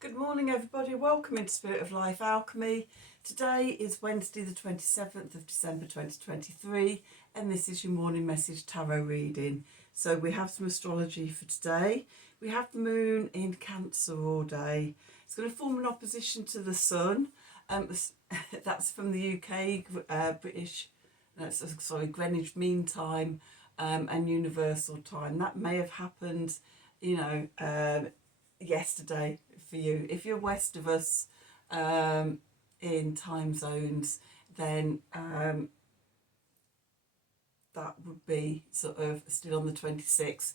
Good morning everybody, welcome into Spirit of Life Alchemy. Today is Wednesday the 27th of December 2023 and this is your morning message tarot reading. So we have some astrology for today. We have the moon in Cancer all day. It's going to form an opposition to the sun. That's from the UK, Greenwich Mean Time and Universal Time. That may have happened, yesterday for you. If you're west of us in time zones, then that would be sort of still on the 26th.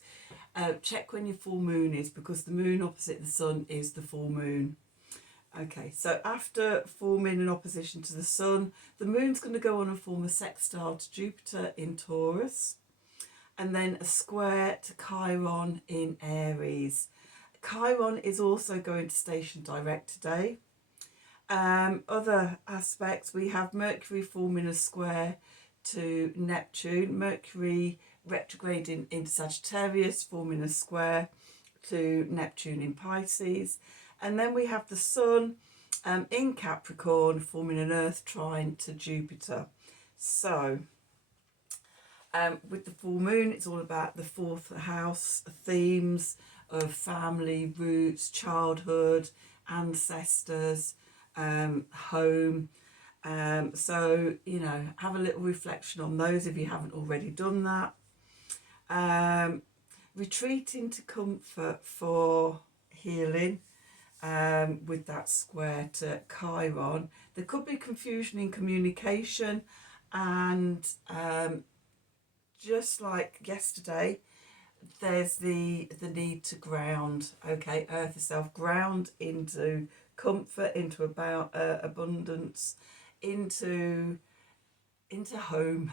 Check when your full moon is, because the moon opposite the sun is the full moon. Okay, so after forming an opposition to the sun, the moon's going to go on and form a sextile to Jupiter in Taurus, and then a square to Chiron in Aries. Chiron is also going to station direct today. Other aspects, we have Mercury forming a square to Neptune, Mercury retrograding into Sagittarius, forming a square to Neptune in Pisces. And then we have the Sun in Capricorn forming an Earth trine to Jupiter. So with the full moon, it's all about the fourth house themes of family, roots, childhood, ancestors, home. So, have a little reflection on those if you haven't already done that. Retreat into comfort for healing with that square to Chiron. There could be confusion in communication, and just like yesterday, there's the need to ground. Okay, earth yourself, ground into comfort, into about abundance, into home.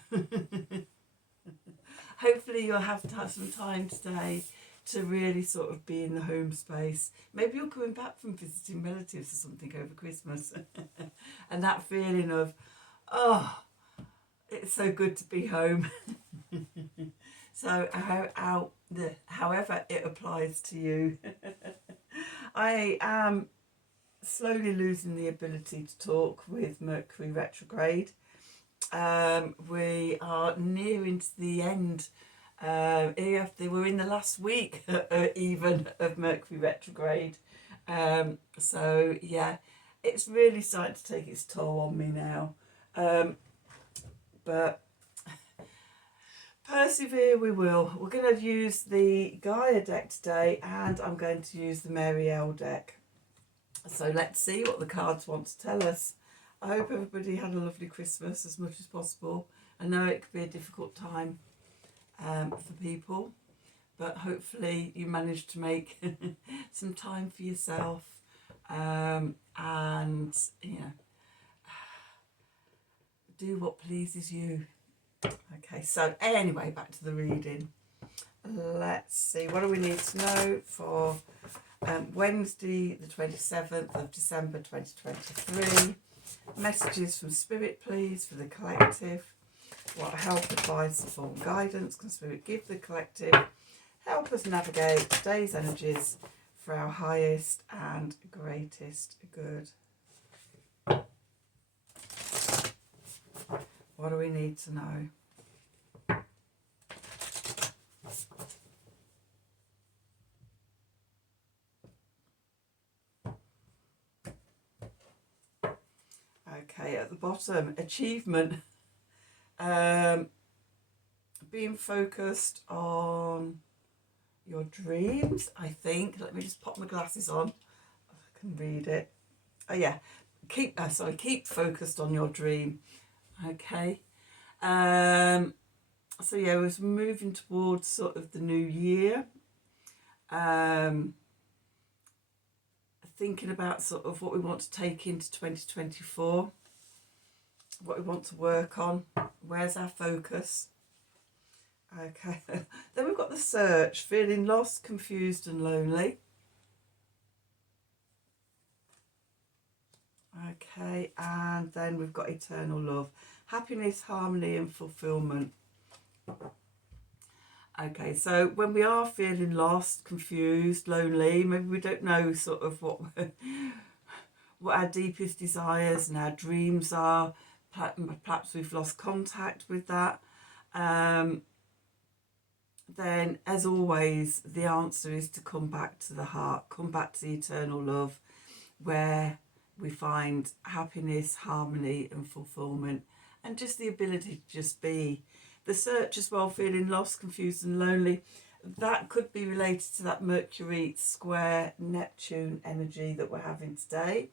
Hopefully you'll have to have some time today to really sort of be in the home space. Maybe you're coming back from visiting relatives or something over Christmas and that feeling of, oh, it's so good to be home. So however it applies to you. I am slowly losing the ability to talk with Mercury retrograde. We are nearing to the end. We're in the last week even of Mercury retrograde. So yeah, it's really starting to take its toll on me now. But persevere we will. We're going to use the Gaia deck today, and I'm going to use the Marielle deck. So let's see what the cards want to tell us. I hope everybody had a lovely Christmas as much as possible. I know it could be a difficult time for people, but hopefully you managed to make some time for yourself, and do what pleases you. Okay, so anyway, back to the reading. Let's see, what do we need to know for Wednesday the 27th of December 2023. Messages from Spirit, please, for the collective. What help, advice, support and guidance can Spirit give the collective? Help us navigate today's energies for our highest and greatest good. What do we need to know? Okay, at the bottom, achievement. Being focused on your dreams, I think. Let me just pop my glasses on. I can read it. Oh yeah, keep focused on your dream. Okay. So yeah, we're moving towards sort of the new year. Thinking about sort of what we want to take into 2024, what we want to work on, where's our focus. Okay, then we've got the search, feeling lost, confused and lonely. Okay, and then we've got eternal love, happiness, harmony and fulfillment. Okay, so when we are feeling lost, confused, lonely, maybe we don't know sort of what our deepest desires and our dreams are. Perhaps we've lost contact with that. Then, as always, the answer is to come back to the heart, come back to the eternal love, where we find happiness, harmony, and fulfillment, and just the ability to just be. The search as well, feeling lost, confused, and lonely, that could be related to that Mercury square Neptune energy that we're having today.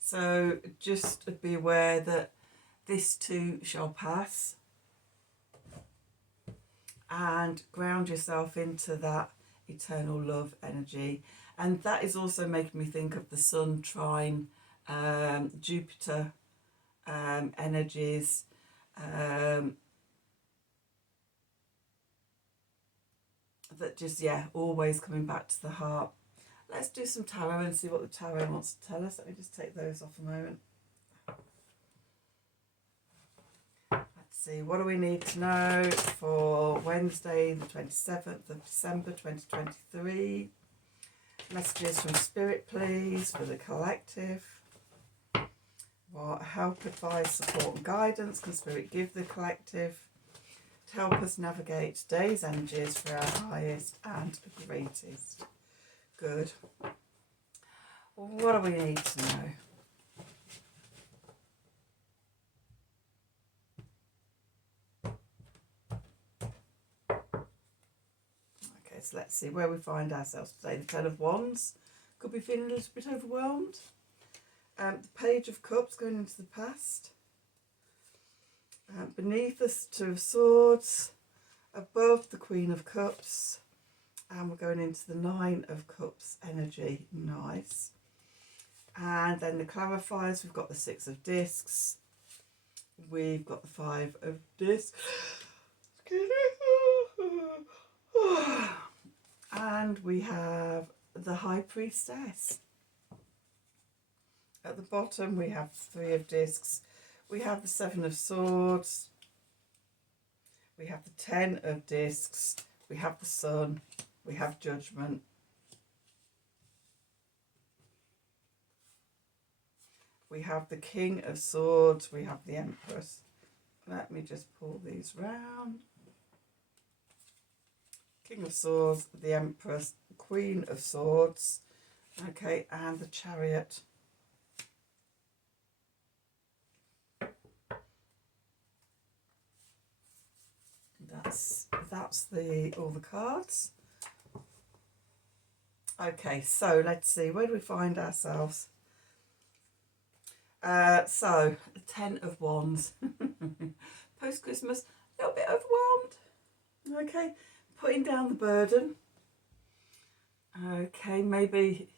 So just be aware that this too shall pass, and ground yourself into that eternal love energy. And that is also making me think of the Sun trine Jupiter energies. That just, yeah, always coming back to the heart. Let's do some tarot and see what the tarot wants to tell us. Let me just take those off a moment. Let's see, what do we need to know for Wednesday, the 27th of December 2023? Messages from Spirit, please, for the collective. What help, advice, support and guidance can Spirit give the collective to help us navigate today's energies for our highest and greatest good? What do we need to know? Okay, so let's see where we find ourselves today. The Ten of Wands. Could be feeling a little bit overwhelmed. The Page of Cups, going into the past. Beneath us, Two of Swords. Above, the Queen of Cups. And we're going into the Nine of Cups energy. Nice. And then the clarifiers, we've got the Six of Discs. We've got the Five of Discs. And we have the High Priestess. At the bottom, we have the Three of Discs. We have the Seven of Swords. We have the Ten of Discs. We have the Sun. We have Judgment. We have the King of Swords. We have the Empress. Let me just pull these round. King of Swords, the Empress, Queen of Swords. Okay, and the Chariot. That's all the cards. Okay, so let's see, where do we find ourselves? So the Ten of Wands. Post Christmas, a little bit overwhelmed. Okay, putting down the burden. Okay, maybe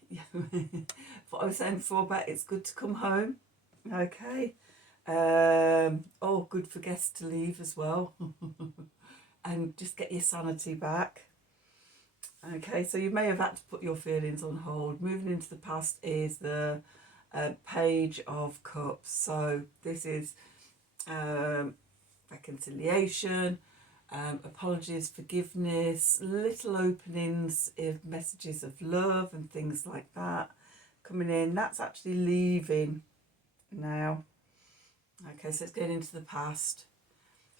what I was saying before about it's good to come home. Okay. Oh, good for guests to leave as well. And just get your sanity back. Okay, so you may have had to put your feelings on hold. Moving into the past is the Page of Cups. So this is reconciliation, apologies, forgiveness, little openings, messages of love and things like that coming in. That's actually leaving now. Okay, so it's going into the past,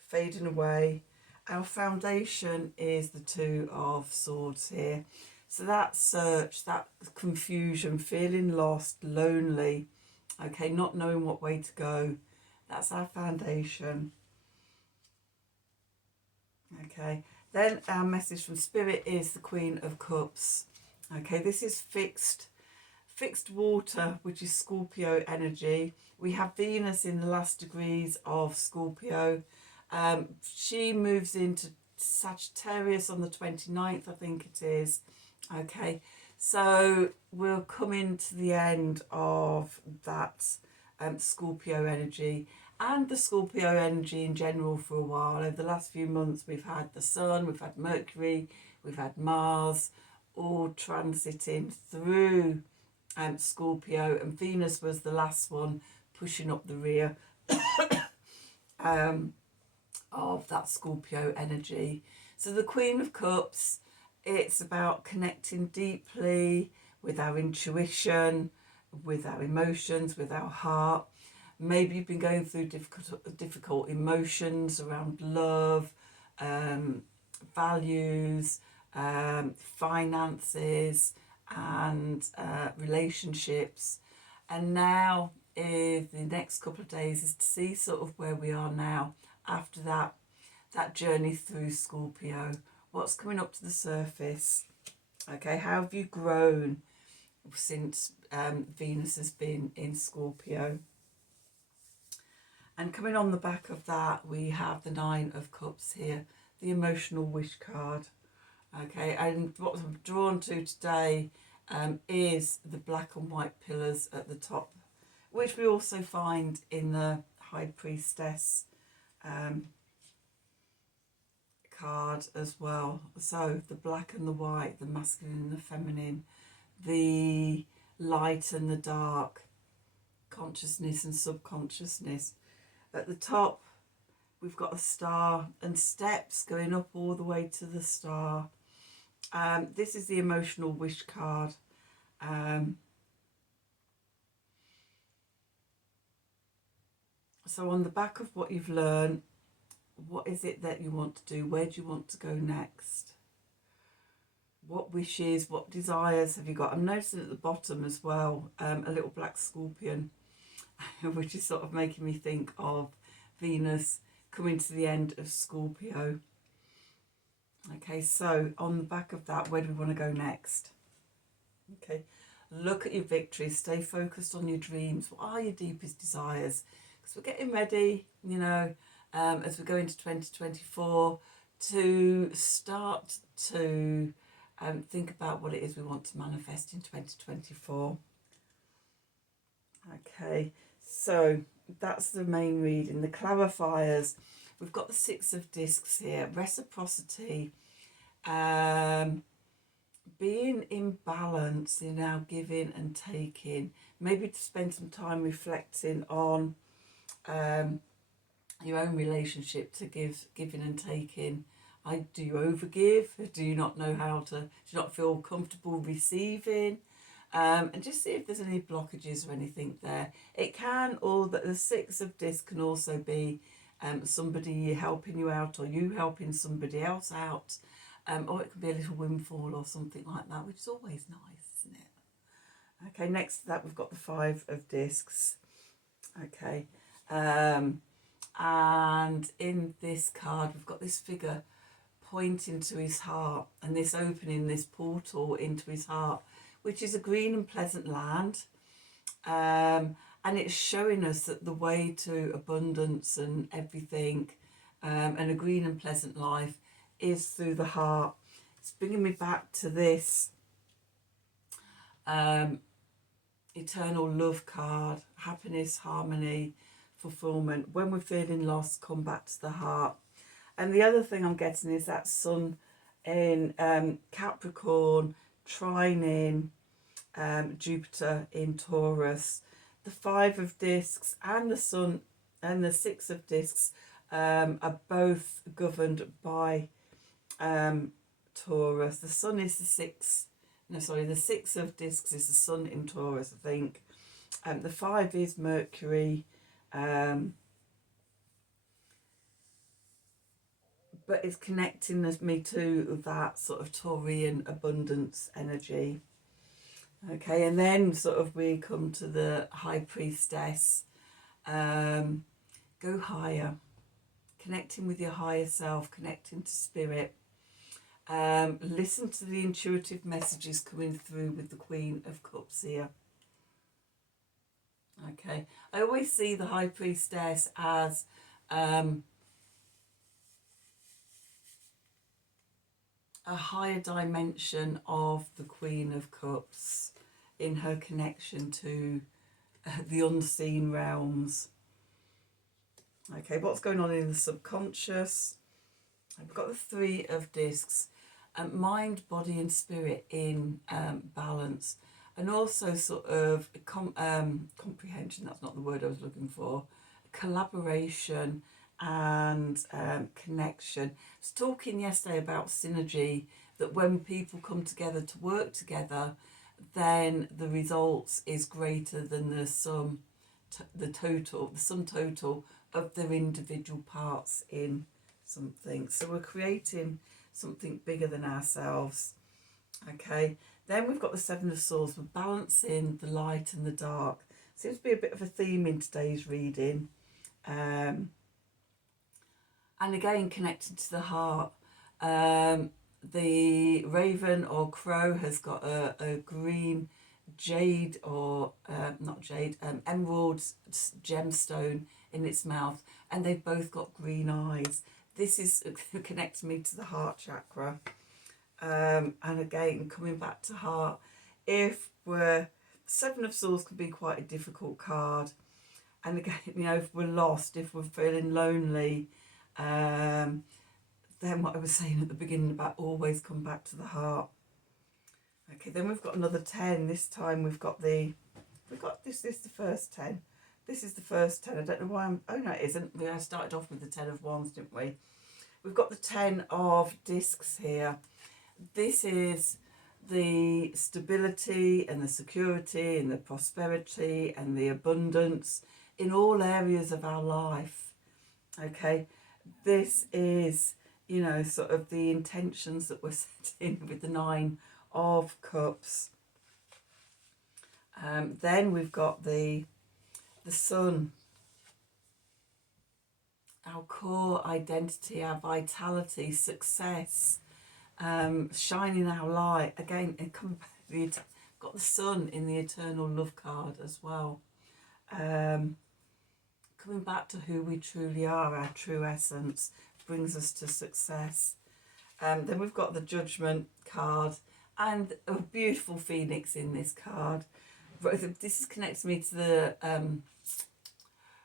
fading away. Our foundation is the Two of Swords here. So that search, that confusion, feeling lost, lonely, okay, not knowing what way to go, that's our foundation. Okay, then our message from Spirit is the Queen of Cups. Okay, this is fixed water, which is Scorpio energy. We have Venus in the last degrees of Scorpio. She moves into Sagittarius on the 29th, I think it is. Okay, so we'll come into the end of that Scorpio energy and the Scorpio energy in general for a while. Over the last few months, we've had the Sun, we've had Mercury, we've had Mars, all transiting through Scorpio, and Venus was the last one pushing up the rear of that Scorpio energy. So the Queen of Cups, it's about connecting deeply with our intuition, with our emotions, with our heart. Maybe you've been going through difficult emotions around love, values, finances, and relationships. And now, the next couple of days is to see sort of where we are now after that journey through Scorpio. What's coming up to the surface? Okay, how have you grown since Venus has been in Scorpio? And coming on the back of that, we have the Nine of Cups here, the emotional wish card. Okay, and what I'm drawn to today is the black and white pillars at the top, which we also find in the High Priestess card as well. So the black and the white, the masculine and the feminine, the light and the dark, consciousness and subconsciousness. At the top, we've got a star and steps going up all the way to the star. This is the emotional wish card. So on the back of what you've learned, what is it that you want to do? Where do you want to go next? What wishes, what desires have you got? I'm noticing at the bottom as well, a little black scorpion, which is sort of making me think of Venus coming to the end of Scorpio. Okay, so on the back of that, where do we want to go next? Okay, look at your victories, stay focused on your dreams. What are your deepest desires? Because we're getting ready, you know, as we go into 2024, to start to think about what it is we want to manifest in 2024. Okay, so that's the main reading. The clarifiers, we've got the Six of Discs here, reciprocity, being in balance in our giving and taking. Maybe to spend some time reflecting on your own relationship to giving and taking. Do you overgive? Do you not know how to? Do you not feel comfortable receiving? And just see if there's any blockages or anything there. It can, or the Six of Discs can also be somebody helping you out or you helping somebody else out. Or it could be a little windfall or something like that, which is always nice, isn't it? Okay, next to that we've got the Five of Discs. Okay, and in this card we've got this figure pointing to his heart and this opening, this portal into his heart, which is a green and pleasant land. And it's showing us that the way to abundance and everything, and a green and pleasant life, is through the heart. It's bringing me back to this eternal love card, happiness, harmony, fulfillment. When we're feeling lost, come back to the heart. And the other thing I'm getting is that sun in Capricorn, trining Jupiter in Taurus. The Five of Discs and the sun and the Six of Discs are both governed by Taurus. The sun is the six. No, sorry, the Six of Discs is the sun in Taurus, I think. The Five is Mercury. But it's connecting me to that sort of Taurian abundance energy. Okay, and then sort of we come to the High Priestess. Go higher, connecting with your higher self, connecting to spirit. Listen to the intuitive messages coming through with the Queen of Cups here. Okay, I always see the High Priestess as a higher dimension of the Queen of Cups in her connection to the unseen realms. Okay, what's going on in the subconscious? I've got the Three of Discs, mind, body and spirit in balance, and also sort of comprehension, that's not the word I was looking for, collaboration and connection. I was talking yesterday about synergy, that when people come together to work together, then the results is greater than the sum total of their individual parts in something. So we're creating something bigger than ourselves. Okay, then we've got the Seven of Swords. We're balancing the light and the dark. Seems to be a bit of a theme in today's reading. And again, connected to the heart. The raven or crow has got a green jade or not jade, emerald gemstone in its mouth, and they've both got green eyes. This is connects me to the heart chakra. And again, coming back to heart, if we're Seven of Swords can be quite a difficult card, and again, you know, if we're lost, if we're feeling lonely, then what I was saying at the beginning about always come back to the heart. Okay, then we've got another 10. This time we've got this is the first 10. This is the first 10. I don't know why oh no, it isn't. We started off with the 10 of wands, didn't we? We've got the 10 of discs here. This is the stability and the security and the prosperity and the abundance in all areas of our life. Okay, this is, you know, sort of the intentions that we're setting with the 9 of Cups. Then we've got the sun, our core identity, our vitality, success, shining our light. Again, we've got the sun in the eternal love card as well. Coming back to who we truly are, our true essence, brings us to success. Then we've got the Judgment card and a beautiful phoenix in this card. This connects me to the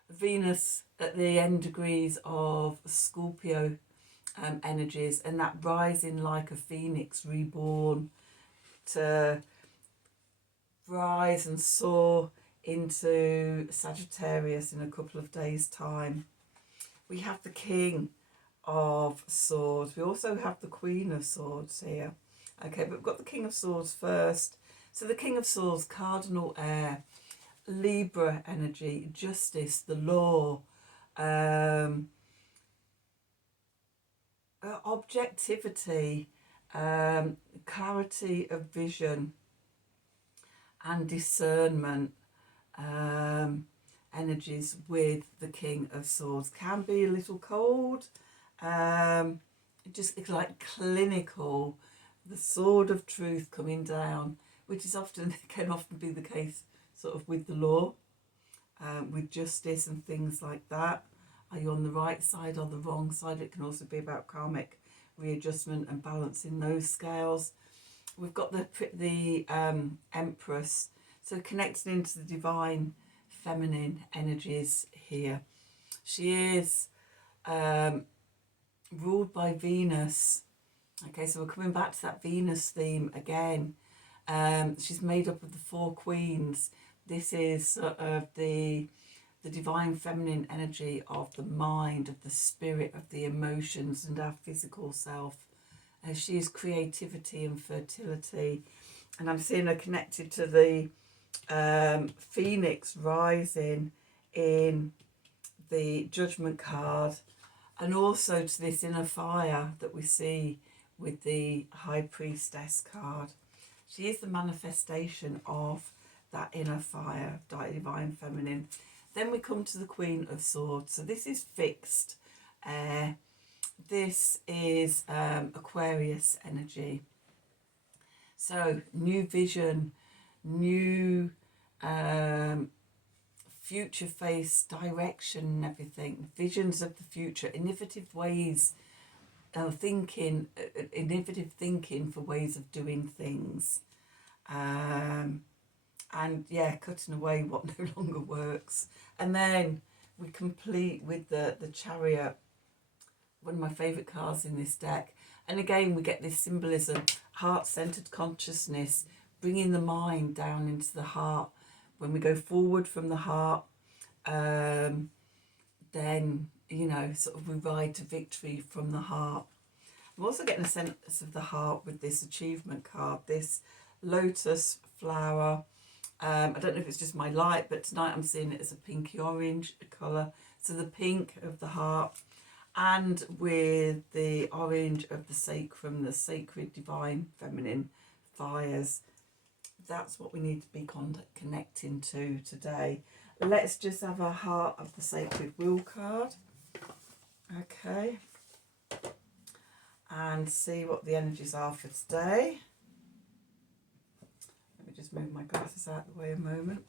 Venus at the end degrees of Scorpio energies, and that rising like a phoenix reborn to rise and soar into Sagittarius in a couple of days' time. We have the King of Swords. We also have the Queen of Swords here. Okay, but we've got the King of Swords first. So the King of Swords, cardinal air, Libra energy, justice, the law, objectivity, clarity of vision and discernment. Energies with the King of Swords can be a little cold, just like clinical, the sword of truth coming down, which is can often be the case sort of with the law, with justice and things like that. Are you on the right side or the wrong side? It can also be about karmic readjustment and balancing those scales. We've got the Empress, so connecting into the divine feminine energies here. She is ruled by Venus. Okay, so we're coming back to that Venus theme again. She's made up of the 4 queens. This is sort of the divine feminine energy of the mind, of the spirit, of the emotions and our physical self. She is creativity and fertility. And I'm seeing her connected to the Phoenix rising in the Judgment card, and also to this inner fire that we see with the High Priestess card. She is the manifestation of that inner fire, divine feminine. Then we come to the Queen of Swords. So this is fixed air. This is Aquarius energy. So new vision, new future face, direction and everything. Visions of the future, innovative ways of thinking, innovative thinking for ways of doing things. And yeah, cutting away what no longer works. And then we complete with the Chariot, one of my favourite cards in this deck. And again, we get this symbolism, heart-centered consciousness, bringing the mind down into the heart. When we go forward from the heart, then you know, sort of we ride to victory from the heart. I'm also getting a sense of the heart with this achievement card, this lotus flower. I don't know if it's just my light, but tonight I'm seeing it as a pinky orange colour. So the pink of the heart, and with the orange of the sacrum, the sacred, divine, feminine fires. That's what we need to be connecting to today. Let's just have a heart of the sacred wheel card. Okay. And see what the energies are for today. Let me just move my glasses out of the way a moment.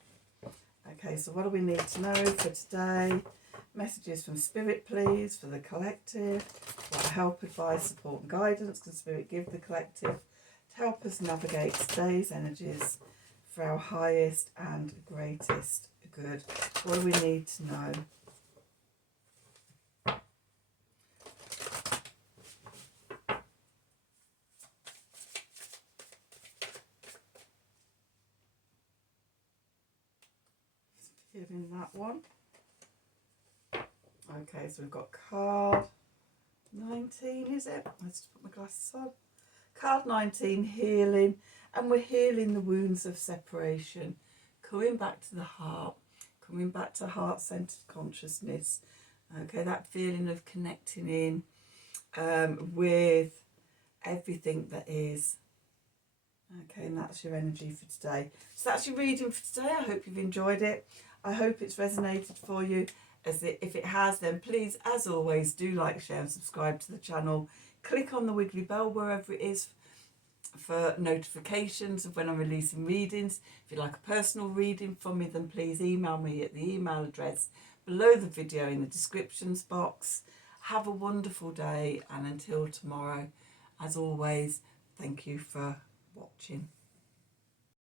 Okay, so what do we need to know for today? Messages from Spirit, please, for the collective. What help, advice, support and guidance can Spirit give the collective to help us navigate today's energies for our highest and greatest good? What do we need to know? Giving that one. Okay, so we've got card 19, is it? Let's just put my glasses on. Card 19, healing. And we're healing the wounds of separation. Coming back to the heart. Coming back to heart-centered consciousness. Okay, that feeling of connecting in with everything that is. Okay, and that's your energy for today. So that's your reading for today. I hope you've enjoyed it. I hope it's resonated for you. If it has, then please, as always, do like, share and subscribe to the channel. Click on the wiggly bell wherever it is for notifications of when I'm releasing readings. If you'd like a personal reading from me, then please email me at the email address below the video in the descriptions box. Have a wonderful day, and until tomorrow, as always, thank you for watching.